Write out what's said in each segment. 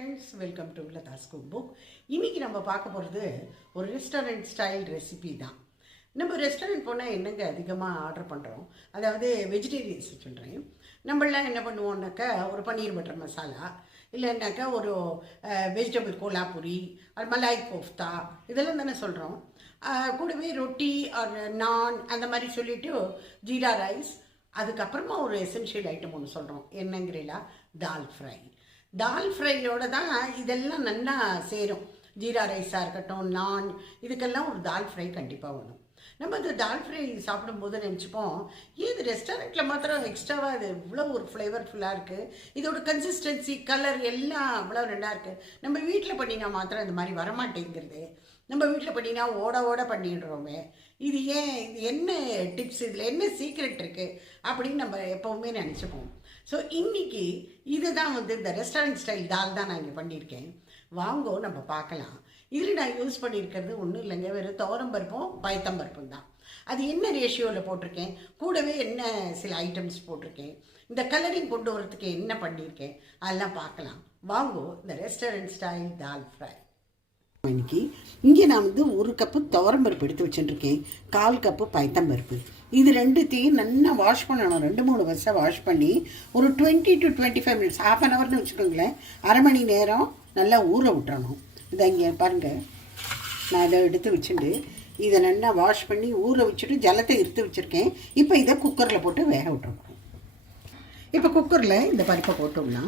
Friends, welcome to Latha's cook book. இன்றைக்கி நம்ம பார்க்க போகிறது ஒரு ரெஸ்டாரண்ட் ஸ்டைல் ரெசிபி தான். நம்ம ரெஸ்டாரண்ட் போனால் என்னங்க அதிகமாக ஆர்டர் பண்ணுறோம், அதாவது வெஜிடேரியன்ஸ் சொல்கிறேன். நம்மளாம் என்ன பண்ணுவோம்னாக்கா ஒரு பன்னீர் பட்டர் மசாலா, இல்லைன்னாக்கா ஒரு வெஜிடபிள் கோலாபுரி, மலாய் கோஃப்தா இதெல்லாம் தானே சொல்கிறோம். கூடவே ரொட்டி ஆர் நான் அந்த மாதிரி சொல்லிவிட்டு ஜீரா ரைஸ், அதுக்கப்புறமா ஒரு எசென்ஷியல் ஐட்டம் ஒன்று சொல்கிறோம், என்னங்கிறீங்களா, தால் ஃப்ரை. தால் ஃப்ரையோடு தான் இதெல்லாம் நல்லா சேரும். ஜீரா ரைஸாக இருக்கட்டும், நான், இதுக்கெல்லாம் ஒரு தால் ஃப்ரை கண்டிப்பாக வேணும். நம்ம இந்த தால் ஃப்ரை சாப்பிடும்போது நினச்சிப்போம், இது ரெஸ்டாரண்ட்டில் மாத்திரம் எக்ஸ்ட்ராவாக இது இவ்வளோ ஒரு ஃப்ளேவர்ஃபுல்லாக இருக்குது, இதோட கன்சிஸ்டன்சி, கலர் எல்லாம் அவ்வளோ நல்லா இருக்குது. நம்ம வீட்டில் பண்ணினா மாத்திரம் இந்த மாதிரி வரமாட்டேங்கிறது. நம்ம வீட்டில் பண்ணினா ஓட பண்ணிடுறோமே, இது ஏன், இது என்ன டிப்ஸ், இதில் என்ன சீக்ரெட் இருக்குது அப்படின்னு நம்ம எப்போவுமே நினச்சிப்போம். ஸோ இன்றைக்கி இதுதான் இந்த ரெஸ்டாரண்ட் ஸ்டைல் தால் தான் நான் இங்கே பண்ணியிருக்கேன். வாங்கோ நம்ம பார்க்கலாம். இதில் நான் யூஸ் பண்ணியிருக்கிறது ஒன்றும் இல்லைங்க, வெறும் துவரம்பருப்பும் பயத்தம்பருப்பும் தான். அது என்ன ரேஷியோவில் போட்டிருக்கேன், கூடவே என்ன சில ஐட்டம்ஸ் போட்டிருக்கேன், இந்த கலரிங் கொண்டு வரத்துக்கு என்ன பண்ணியிருக்கேன், அதெல்லாம் பார்க்கலாம். வாங்கோ இந்த ரெஸ்டாரண்ட் ஸ்டைல் தால் ஃப்ரை. இன்னைக்கு இங்கே நான் ஒரு கப்பு துவரம்பருப்பு எடுத்து வச்சுட்டுருக்கேன், 1/4 கப்பு பயத்தம்பருப்பு. இது ரெண்டுத்தையும் நல்லா வாஷ் பண்ணணும். 2-3 வருஷம் வாஷ் பண்ணி ஒரு 20 to 25 minutes, 1/2 hourனு வச்சுக்கோங்களேன், அரை மணி நேரம் நல்லா ஊற விட்டுறணும். இதை இங்கே பாருங்கள், நான் இதை எடுத்து வச்சுட்டு இதை நல்லா வாஷ் பண்ணி ஊற வச்சுட்டு ஜலத்தை எடுத்து வச்சுருக்கேன். இப்போ இதை குக்கரில் போட்டு வேக விட்டுருக்கோம். இப்போ குக்கரில் இந்த பருப்பை போட்டோம்னா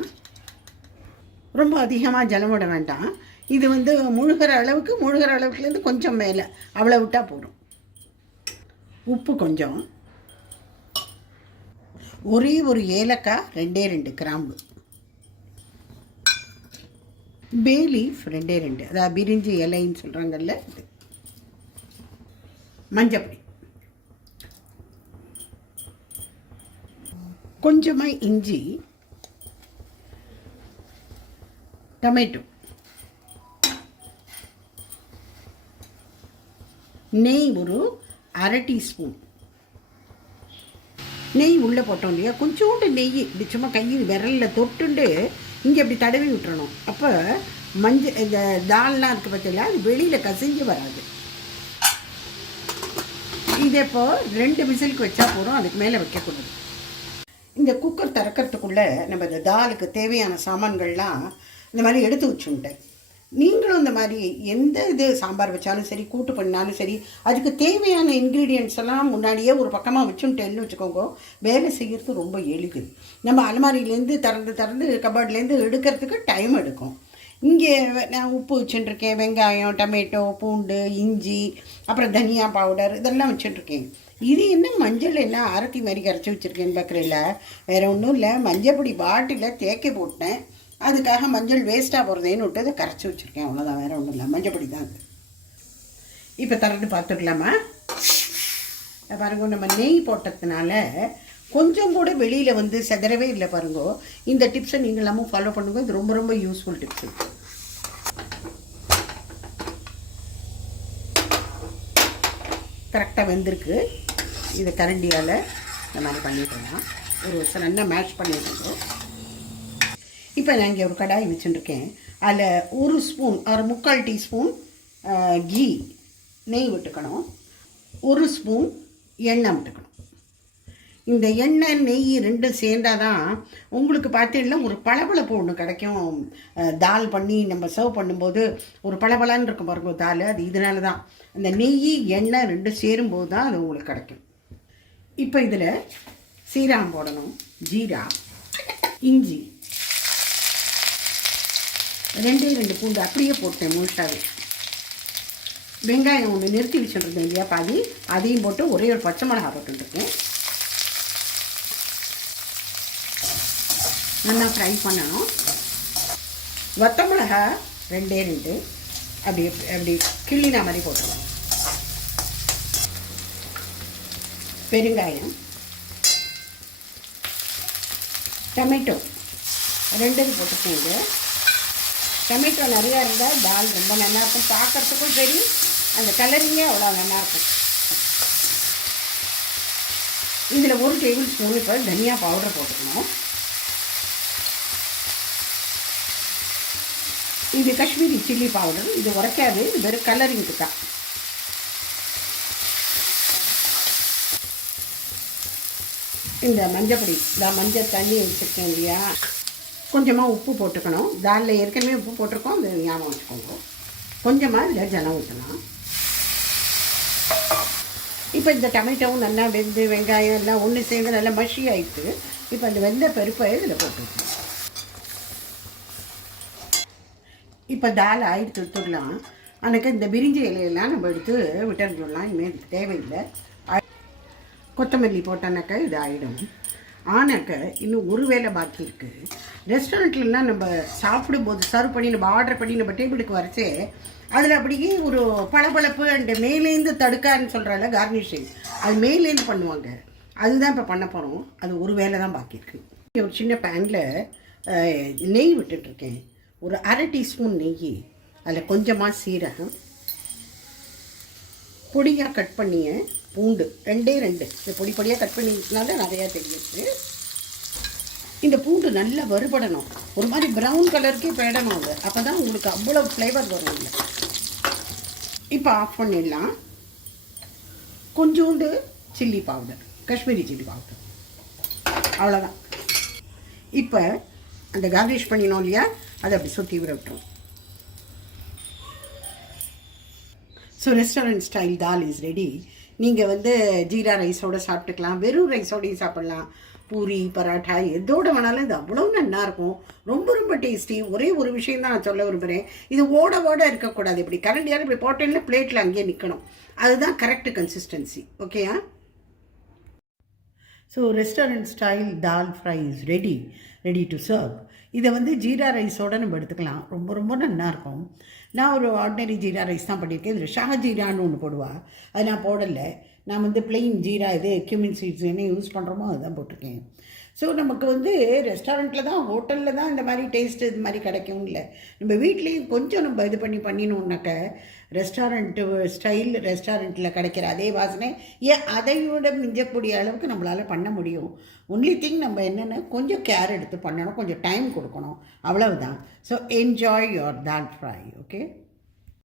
ரொம்ப அதிகமாக ஜலம் விட வேண்டாம். இது முழுகிற அளவுக்குலேருந்து கொஞ்சம் மேலே அவ்வளோ விட்டால் போதும். உப்பு கொஞ்சம், ஒரே ஒரு ஏலக்காய், 2 கிராம்பு, பே லீஃப் 2, அதாவது பிரிஞ்சி இலைன்னு சொல்கிறாங்கல்ல, இது மஞ்சப்பொடி, கொஞ்சமாக இஞ்சி, டொமேட்டோ, நெய் ஒரு 1/2 டீஸ்பூன். நெய் உள்ளே போட்டோம் இல்லையா, கொஞ்சோண்டு நெய் இப்படி சும்மா கையில் விரலில் தொட்டுண்டு இங்கே இப்படி தடவி விட்டுறணும். அப்போ இந்த தால்லாம் இருக்குது பார்த்தீங்களா, அது வெளியில் கசிஞ்சு வராது. இதே இப்போ 2 விசிலுக்கு வச்சா போகிறோம், அதுக்கு மேலே வைக்கக்கூடாது. இந்த குக்கர் திறக்கிறதுக்குள்ளே நம்ம இந்த தாலுக்கு தேவையான சாமான்கள்லாம் இந்த மாதிரி எடுத்து வச்சுட்டேன். நீங்களும் இந்த மாதிரி எந்த இது சாம்பார் வச்சாலும் சரி, கூட்டு பண்ணாலும் சரி, அதுக்கு தேவையான இன்க்ரீடியன்ட்ஸ் எல்லாம் முன்னாடியே ஒரு பக்கமாக வச்சுட்டேன்னு வச்சுக்கோங்க, வேலை செய்கிறது ரொம்ப எளிது. நம்ம அலமாரியிலேருந்து திறந்து கபோர்ட்லேருந்து எடுக்கிறதுக்கு டைம் எடுக்கும். இங்கே நான் உப்பு வச்சுட்டுருக்கேன், வெங்காயம், டொமேட்டோ, பூண்டு, இஞ்சி, அப்புறம் தனியா பவுடர் இதெல்லாம் வச்சுட்டுருக்கேன். இது என்ன மஞ்சள் என்ன ஆரத்தி மாதிரி கரைச்சி வச்சுருக்கேன்னு பார்க்குறீங்கள, வேறு ஒன்றும் இல்லை, மஞ்சள் பொடி பாட்டிலில் தேக்கி போட்டேன், அதுக்காக மஞ்சள் வேஸ்ட்டாக போகிறதேன்னு விட்டு அதை கரைச்சி வச்சுருக்கேன், அவ்வளோதான், வேறு ஒன்றும் இல்லை, மஞ்சள் பொடி தான் அது. இப்போ திறந்து பார்த்துக்கலாமா? பாருங்க, நம்ம நெய் போட்டதுனால கொஞ்சம் கூட வெளியில் செதறவே இல்லை. பாருங்க, இந்த டிப்ஸை நீங்கள் எல்லாமும் ஃபாலோ பண்ணுங்க, இது ரொம்ப ரொம்ப யூஸ்ஃபுல் டிப்ஸு. கரெக்டாக வெந்திருக்கு. இதை கரண்டியால் இந்த மாதிரி பண்ணிட்டோம்னா ஒரு வருஷம் நல்லா மேஷ் பண்ணிடுறோம். இப்போ நான் இங்கே ஒரு கடாய் வச்சுட்டுருக்கேன், அதில் 1 ஸ்பூன் ஒரு 3/4 டீஸ்பூன் கீ நெய் விட்டுக்கணும், 1 ஸ்பூன் எண்ணெய் விட்டுக்கணும். இந்த எண்ணெய் நெய் 2 சேர்ந்தால் தான் உங்களுக்கு பார்த்தீங்கன்னா ஒரு பளபளப்பு ஒன்று கிடைக்கும். தால் பண்ணி நம்ம சர்வ் பண்ணும்போது ஒரு பளபளன்னு இருக்கும் பாருங்க தால், அது இதனால தான். அந்த நெய் எண்ணெய் 2 சேரும்போது தான் அது உங்களுக்கு கிடைக்கும். இப்போ இதில் சீரகம் போடணும், ஜீரா, இஞ்சி, 2 பூண்டு அப்படியே போட்டேன் முழுசாகவே. வெங்காயம் ஒன்று நிறுத்தி வச்சுருந்தேன் இல்லையா பாதி, அதையும் போட்டு ஒரே ஒரு பச்சை மிளகா போட்டுருக்கேன். நல்லா ஃப்ரை பண்ணணும். வத்த மிளகா 2 அப்படி கிள்ளினா மாதிரி போட்டுருவோம். பெருங்காயம், டொமேட்டோ 2 போட்டுக்கோங்க. டொமேட்டோ நிறையா இருந்தால் தால் ரொம்ப நல்லாயிருக்கும், பார்க்குறதுக்கும் சரி, அந்த கலரிங்கே அவ்வளோ நல்லாயிருக்கும். இதில் 1 டேபிள் ஸ்பூன் இப்போ தனியா பவுடர் போட்டுக்கணும். இது காஷ்மீரி சில்லி பவுடர். இது உரைக்காது, இது வெறும் கலரிங்க்கு தான். இந்த மஞ்சப்பொடி, நான் மஞ்சள் தண்ணி வச்சுருக்கேன் இல்லையா, கொஞ்சமாக உப்பு போட்டுக்கணும். தாலில் ஏற்கனவே உப்பு போட்டிருக்கோம், அது ஞாபகம் வச்சுக்கோங்க. கொஞ்சமாக இதில் ஜலம் ஊற்றலாம். இப்போ இந்த டொமேட்டோவும் நல்லா வெந்து வெங்காயம் எல்லாம் ஒன்று சேர்ந்து நல்லா மஷி ஆகிட்டு, இப்போ அந்த வெந்த பருப்பை இதில் போட்டுக்கலாம். இப்போ தால் ஆயிடுத்து எடுத்துடலாம். எனக்கு இந்த பிரிஞ்சி இலையெல்லாம் நம்ம எடுத்து விட்டுடலாம். இனிமேல் தேவையில்லை. கொத்தமல்லி போட்டோன்னாக்கா இது ஆகிடும். ஆனாக்க இன்னும் ஒரு வேளை பாக்கி இருக்குது. ரெஸ்டாரண்ட்லாம் நம்ம சாப்பிடும்போது சர்வ் பண்ணி நம்ம ஆர்டர் பண்ணி நம்ம டேபிளுக்கு வரைச்சே அதில் அப்படியே ஒரு பளபளப்பு அண்ட் மேலேருந்து தடுக்கான்னு சொல்கிறால கார்னிஷிங், அது மேலேருந்து பண்ணுவாங்க. அதுதான் இப்போ பண்ண போகிறோம். அது ஒரு வேளை தான் பாக்கி இருக்குது. ஒரு சின்ன பேனில் நெய் விட்டுட்ருக்கேன். ஒரு அரை டீஸ்பூன் நெய், அதில் கொஞ்சமாக சீரகம், பொடியாக கட் பண்ணிய பூண்டு, ரெண்டே இந்த பொடி பொடியாக கட் பண்ணினால நிறையா தெரியுது. இந்த பூண்டு நல்லா வறுபடணும், ஒரு மாதிரி ப்ரௌன் கலருக்கே போயிடணும். அது அப்போ தான் உங்களுக்கு அவ்வளோ ஃப்ளேவர் வரும். இல்லை இப்போ ஆஃப் பண்ணிடலாம். கொஞ்சோண்டு chilli powder, Kashmiri chilli powder, அவ்வளோதான். இப்போ அந்த கார்னிஷ் பண்ணினோம் இல்லையா, அதை அப்படி சுற்றி விட்டுரும். So restaurant style dal is ready. நீங்கள் வந்து ஜீரா ரைஸோடு சாப்பிட்டுக்கலாம், வெறும் ரைஸோடையும் சாப்பிட்லாம், பூரி பராட்டா எதோட வேணாலும் இது அவ்வளோ நல்லாயிருக்கும். ரொம்ப ரொம்ப டேஸ்டி. ஒரே ஒரு விஷயம் தான் நான் சொல்ல விரும்புகிறேன், இது ஓட இருக்கக்கூடாது. இப்படி கரண்டியால் இப்படி போட்டேன்னா பிளேட்டில் அங்கேயே நிற்கணும். அதுதான் கரெக்ட் கன்சிஸ்டன்சி. ஓகேயா? So restaurant style dal fry is ready to serve. இதை வந்து ஜீரா ரைஸோடு நம்ம எடுத்துக்கலாம். ரொம்ப ரொம்ப நல்லாயிருக்கும். நான் ஒரு ஆர்டினரி ஜீரா ரைஸ் தான் பண்ணியிருக்கேன். இதில் ஷாஜீரான்னு ஒன்று போடுவா, அது நான் போடலை. நான் வந்து பிளெயின் ஜீரா இது கியூமின் சீட்ஸ் என்ன யூஸ் பண்ணுறோமோ அதுதான் போட்டிருக்கேன். ஸோ நமக்கு வந்து ரெஸ்டாரண்ட்டில் தான், ஹோட்டலில் தான் இந்த மாதிரி டேஸ்ட்டு இது மாதிரி கிடைக்கும். இல்லை நம்ம வீட்லேயும் கொஞ்சம் நம்ம இது பண்ணினோம்னாக்க ரெஸ்டாரண்ட்டில் கிடைக்கிற அதே வாசனை அதை விட மிஞ்சக்கூடிய அளவுக்கு நம்மளால் பண்ண முடியும். ஒன்லி திங் நம்ம என்னென்னா கொஞ்சம் கேர் எடுத்து பண்ணணும், கொஞ்சம் டைம் கொடுக்கணும், அவ்வளவுதான். So enjoy your dal fry. Okay.